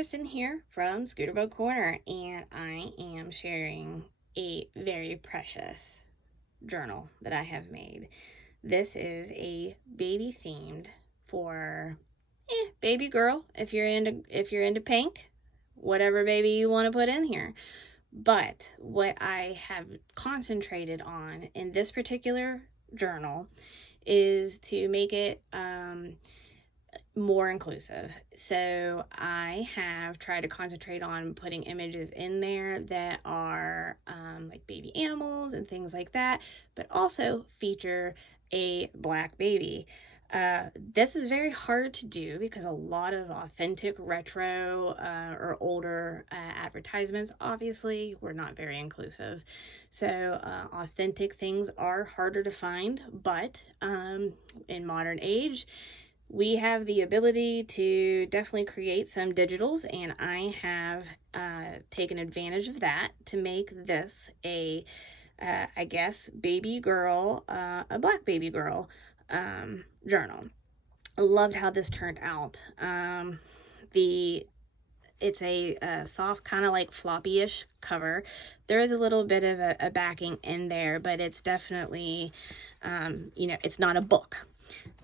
Kristen here from Scooterbug Corner, and I am sharing a very precious journal that I have made. This is a baby themed for baby girl. If you're into pink, whatever baby you want to put in here. But what I have concentrated on in this particular journal is to make it more inclusive. So I have tried to concentrate on putting images in there that are like baby animals and things like that, but also feature a black baby. This is very hard to do because a lot of authentic retro or older advertisements obviously were not very inclusive. So authentic things are harder to find, but in modern age, we have the ability to definitely create some digitals, and I have taken advantage of that to make this a I guess baby girl, a black baby girl journal. I loved how this turned out. It's a soft, kind of like floppy-ish cover. There is a little bit of a backing in there, but it's definitely it's not a book.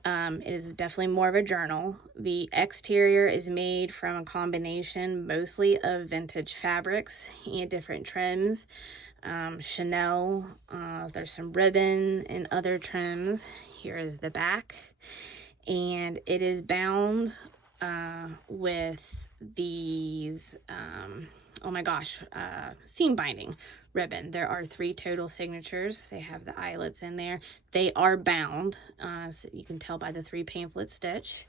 It is definitely more of a journal. The exterior is made from a combination mostly of vintage fabrics and different trims. Chanel, there's some ribbon and other trims. Here is the back, and it is bound with these oh my gosh, seam binding ribbon. There are 3 total signatures. They have the eyelets in there. They are bound, so you can tell by the 3 pamphlet stitch.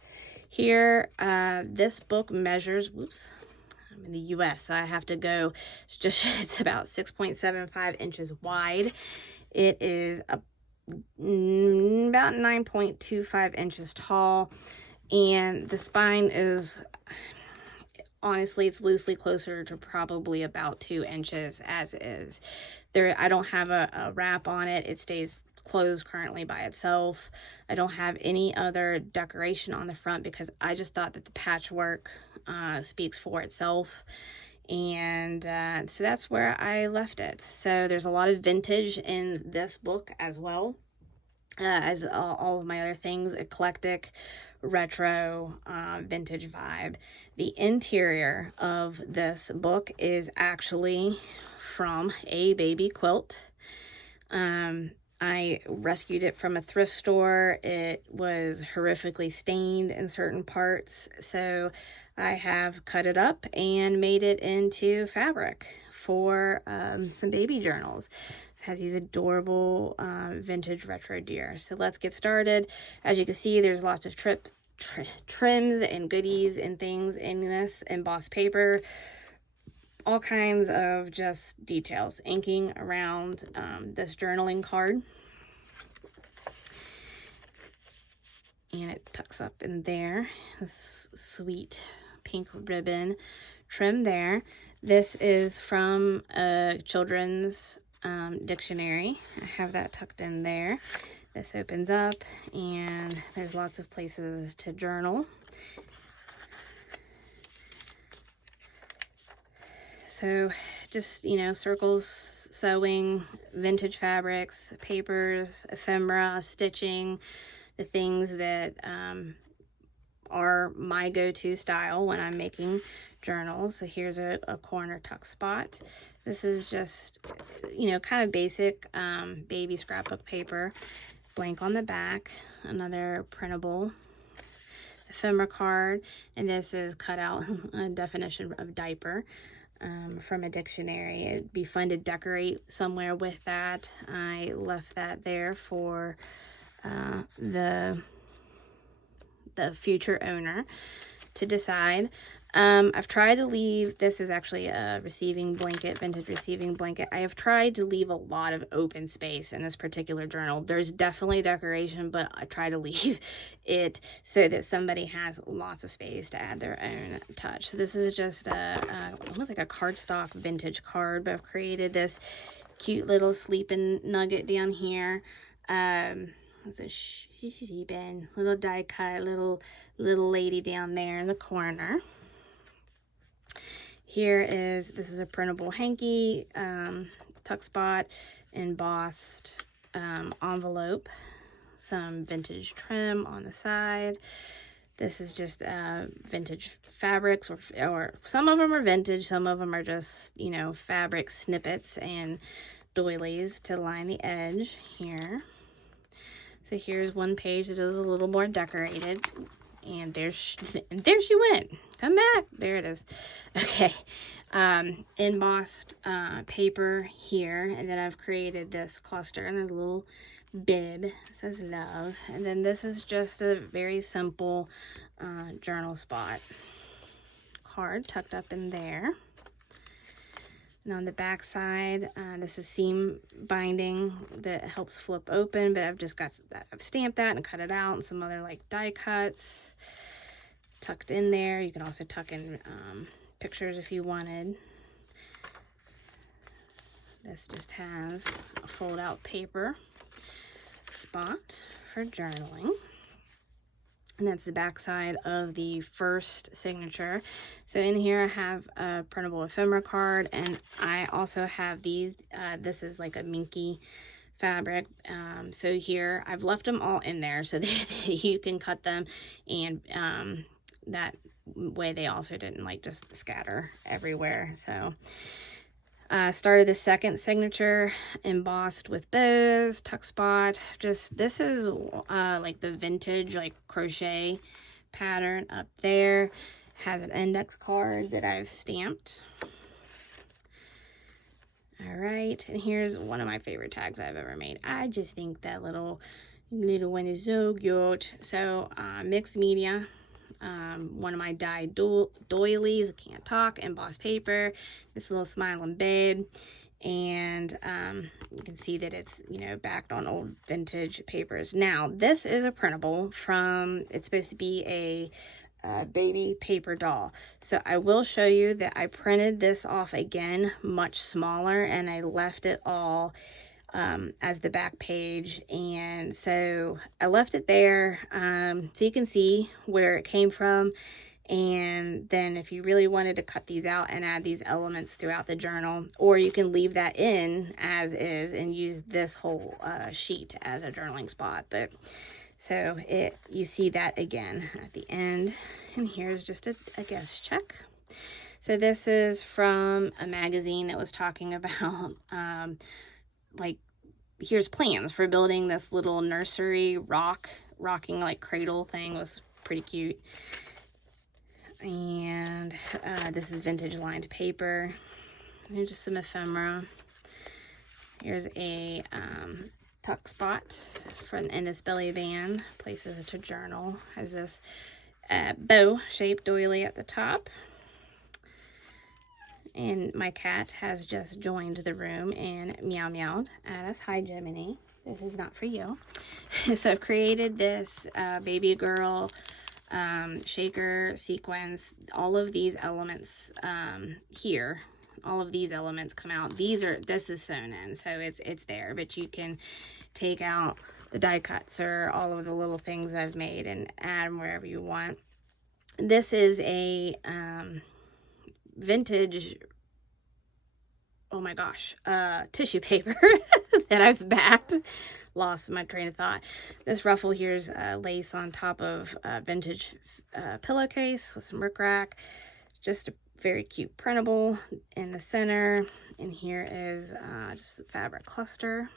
Here, this book measures, whoops, I'm in the US, so I have to go, it's about 6.75 inches wide. It is about 9.25 inches tall, and the spine is, honestly, it's loosely closer to probably about 2 inches as is. I don't have a wrap on it. It stays closed currently by itself. I don't have any other decoration on the front because I just thought that the patchwork speaks for itself. And so that's where I left it. So there's a lot of vintage in this book as well. As all of my other things, eclectic, retro, vintage vibe. The interior of this book is actually from a baby quilt. I rescued it from a thrift store. It was horrifically stained in certain parts, so I have cut it up and made it into fabric for some baby journals. It has these adorable vintage retro deer. So let's get started. As you can see, there's lots of trims and goodies and things in this embossed paper. All kinds of just details, inking around this journaling card. And it tucks up in there. This sweet pink ribbon trim there. This is from a children's dictionary. I have that tucked in there. This opens up, and there's lots of places to journal. So just, circles, sewing, vintage fabrics, papers, ephemera, stitching, the things that are my go-to style when I'm making journals. So here's a corner tuck spot. This is just, kind of basic baby scrapbook paper. Blank on the back, another printable ephemera card, and this is cut out a definition of diaper from a dictionary. It'd be fun to decorate somewhere with that. I left that there for the future owner to decide. I've tried to leave, this is actually a receiving blanket, vintage receiving blanket. I have tried to leave a lot of open space in this particular journal. There's definitely decoration, but I try to leave it so that somebody has lots of space to add their own touch. So this is just almost like a cardstock vintage card, but I've created this cute little sleeping nugget down here. It's a sheepin, little die cut, little lady down there in the corner. This is a printable hanky, tuck spot, embossed envelope, some vintage trim on the side. This is just vintage fabrics, or some of them are vintage, some of them are just, you know, fabric snippets and doilies to line the edge here. So here's one page that is a little more decorated. And there she went. Come back. There it is. Okay. Embossed paper here. And then I've created this cluster and a little bib. It says love. And then this is just a very simple journal spot card tucked up in there. And on the back side, this is seam binding that helps flip open, but I've stamped that and cut it out, and some other like die cuts tucked in there. You can also tuck in pictures if you wanted. This just has a fold out paper spot for journaling. And that's the back side of the first signature. So in here I have a printable ephemera card, and I also have these. This is like a minky fabric. So here I've left them all in there so that you can cut them, and that way they also didn't like just scatter everywhere. So started the second signature, embossed with bows, tuck spot. This is like the vintage like crochet pattern up there. Has an index card that I've stamped. All right, and here's one of my favorite tags I've ever made. I just think that little one is so cute. So mixed media. One of my dyed doilies, I can't talk, embossed paper, this little smiling babe, and you can see that it's, you know, backed on old vintage papers. Now this is a printable from, it's supposed to be a baby paper doll. So I will show you that I printed this off again much smaller, and I left it all as the back page, and so I left it there so you can see where it came from. And then if you really wanted to cut these out and add these elements throughout the journal, or you can leave that in as is and use this whole sheet as a journaling spot. But so you see that again at the end. And here's just a guest check. So this is from a magazine that was talking about like, here's plans for building this little nursery rocking like cradle thing. Was pretty cute. And this is vintage lined paper. Here's just some ephemera. Here's a tuck spot for in this belly band, places it to journal. Has this bow shaped doily at the top. And my cat has just joined the room and meowed at us. Hi, Jiminy. This is not for you. So I've created this baby girl shaker sequence. All of these elements here, all of these elements come out. This is sewn in, so it's there. But you can take out the die cuts or all of the little things I've made and add them wherever you want. This is a vintage, oh my gosh, tissue paper that I've backed. Lost my train of thought. This ruffle here's lace on top of a vintage pillowcase with some rickrack. Just a very cute printable in the center. And here is just a fabric cluster.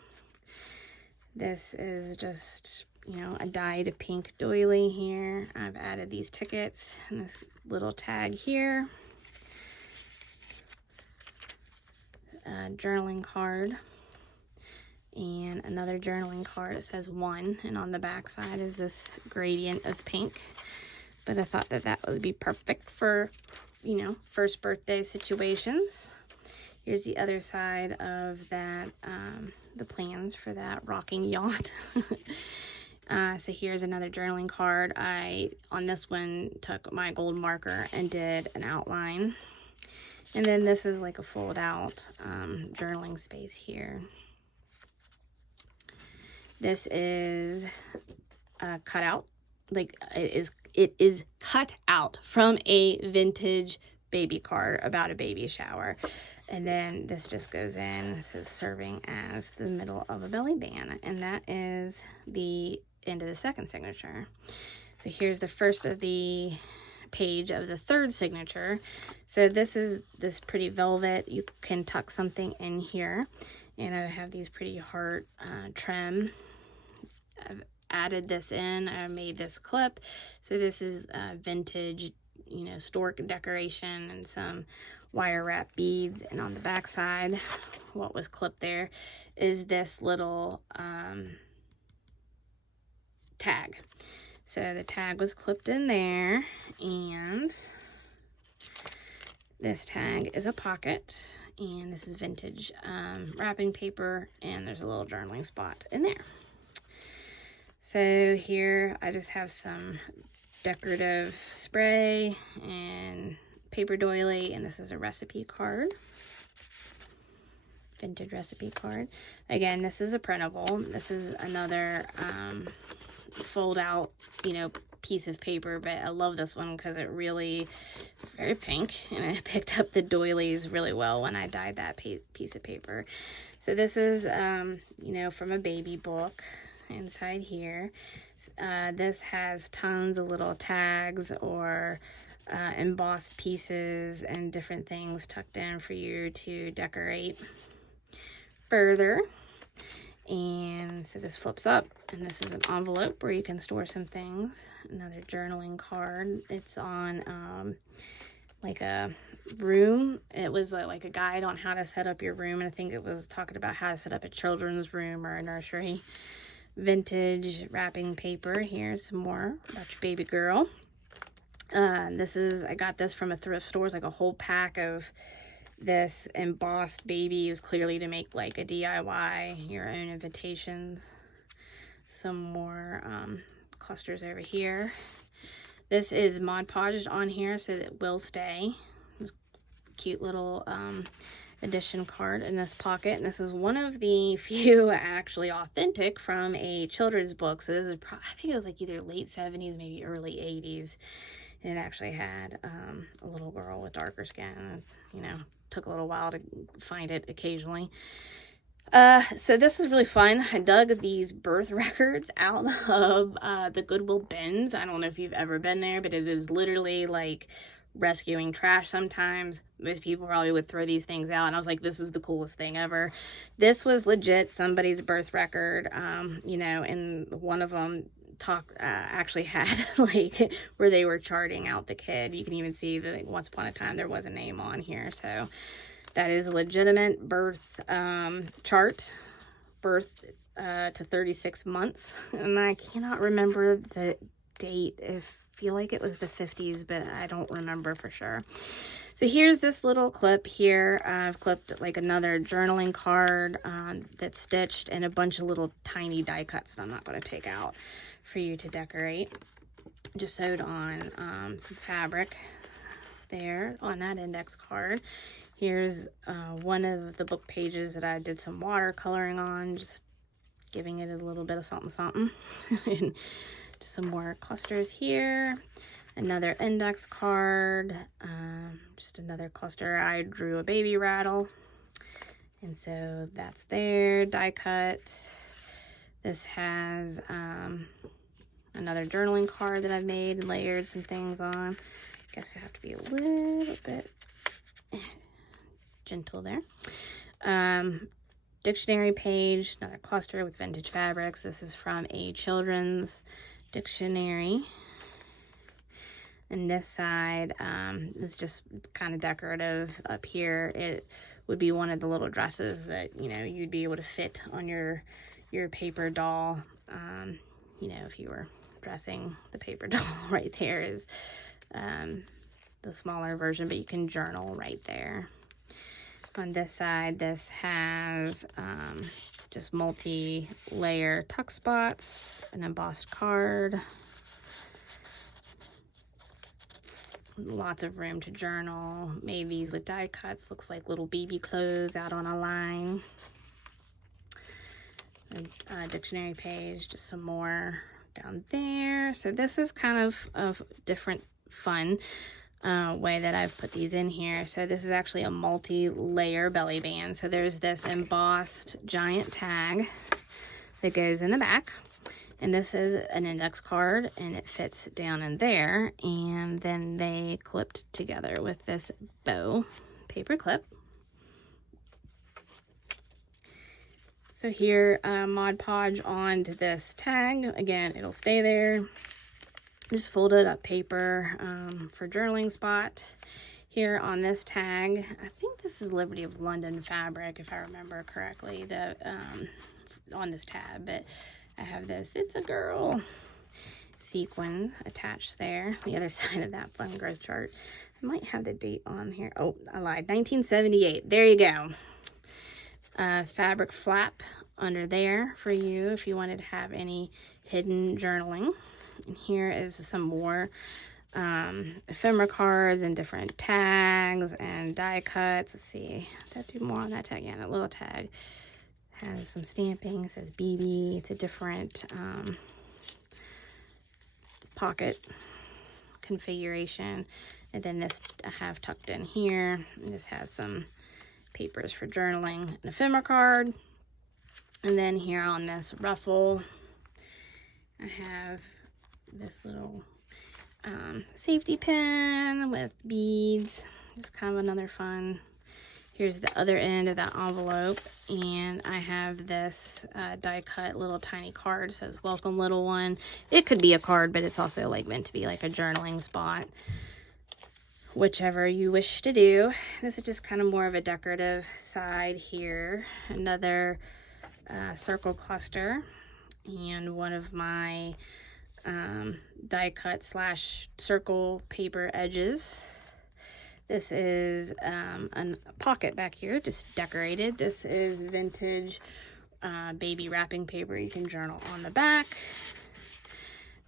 This is just, you know, a dyed pink doily here. I've added these tickets and this little tag here. A journaling card. And another journaling card. It says 1, and on the back side is this gradient of pink. But I thought that would be perfect for, you know, first birthday situations. Here's the other side of that, the plans for that rocking yacht. So here's another journaling card. On this one, took my gold marker and did an outline. And then this is like a fold out journaling space here. This is cut out, like it is cut out from a vintage baby card about a baby shower. And then this just goes in. This is serving as the middle of a belly band. And that is the end of the second signature. So here's the first of the page of the third signature. So this is this pretty velvet. You can tuck something in here. And I have these pretty heart trim. I've added this in. I made this clip. So this is vintage, you know, stork decoration and some wire wrap beads. And on the back side, what was clipped there is this little tag. So the tag was clipped in there, and this tag is a pocket, and this is vintage wrapping paper, and there's a little journaling spot in there. So here I just have some decorative spray and paper doily, and this is a recipe card, vintage recipe card. Again, this is a printable. This is another fold out, you know, piece of paper, but I love this one because it really very pink, and I picked up the doilies really well when I dyed that piece of paper. So this is you know, from a baby book inside here. This has tons of little tags or embossed pieces and different things tucked in for you to decorate further. And so this flips up, and this is an envelope where you can store some things. Another journaling card. It's on like a room. It was like a guide on how to set up your room, and I think it was talking about how to set up a children's room or a nursery. Vintage wrapping paper. Here's some more about your baby girl. This is, I got this from a thrift store. It's like a whole pack of this embossed baby. Is clearly to make like a DIY, your own invitations. Some more clusters over here. This is Mod Podged on here, so that it will stay. This cute little edition card in this pocket, and this is one of the few actually authentic from a children's book. So this is I think it was like either late 70s, maybe early 80s, and it actually had a little girl with darker skin. You know, took a little while to find it occasionally. So this is really fun. I dug these birth records out of the Goodwill bins. I don't know if you've ever been there, but it is literally like rescuing trash sometimes. Most people probably would throw these things out, and I was like, this is the coolest thing ever. This was legit somebody's birth record, you know, and one of them actually had like where they were charting out the kid. You can even see that like, once upon a time there was a name on here. So that is a legitimate birth chart, birth to 36 months, and I cannot remember the date. I feel like it was the 50s, but I don't remember for sure. So here's this little clip here. I've clipped like another journaling card that's stitched, and a bunch of little tiny die cuts that I'm not going to take out for you to decorate. Just sewed on some fabric there on that index card. Here's one of the book pages that I did some watercoloring on, just giving it a little bit of something. And just some more clusters here. Another index card, just another cluster. I drew a baby rattle, and so that's there, die cut. This has another journaling card that I've made and layered some things on. I guess you have to be a little bit gentle there. Dictionary page, another cluster with vintage fabrics. This is from a children's dictionary. And this side is just kind of decorative. Up here, it would be one of the little dresses that, you know, you'd be able to fit on your paper doll. You know, if you were dressing the paper doll, right there is the smaller version, but you can journal right there. On this side, this has just multi-layer tuck spots, an embossed card, lots of room to journal. Made these with die cuts. Looks like little baby clothes out on a line. A dictionary page, just some more down there. So this is kind of different fun. way that I've put these in here. So this is actually a multi-layer belly band. So there's this embossed giant tag that goes in the back. And this is an index card, and it fits down in there. And then they clipped together with this bow paper clip. So here, Mod Podge onto this tag. Again, it'll stay there. Just folded up paper for journaling spot. Here on this tag, I think this is Liberty of London fabric, if I remember correctly, on this tab, but I have this It's a Girl sequin attached there. The other side of that fun growth chart. I might have the date on here. Oh, I lied. 1978. There you go. Fabric flap under there for you if you wanted to have any hidden journaling. And here is some more ephemera cards and different tags and die cuts. Let's see. Did I do more on that tag? Yeah, that little tag has some stamping. It says BB. It's a different pocket configuration. And then this I have tucked in here. And this has some papers for journaling, an ephemera card. And then here on this ruffle, I have this little safety pin with beads. Just kind of another fun. Here's the other end of that envelope, and I have this die cut little tiny card. It says welcome little one. It could be a card, but it's also like meant to be like a journaling spot, whichever you wish to do. This is just kind of more of a decorative side here. Another circle cluster, and one of my die cut / circle paper edges. This is a pocket back here, just decorated. This is vintage baby wrapping paper. You can journal on the back.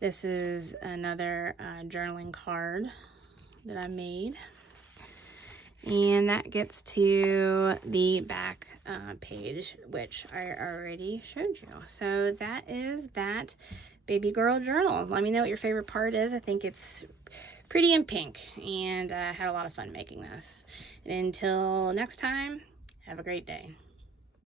This is another journaling card that I made. And that gets to the back page, which I already showed you. So that is that baby girl journal. Let me know what your favorite part is. I think it's pretty and pink, and I had a lot of fun making this. And until next time, have a great day.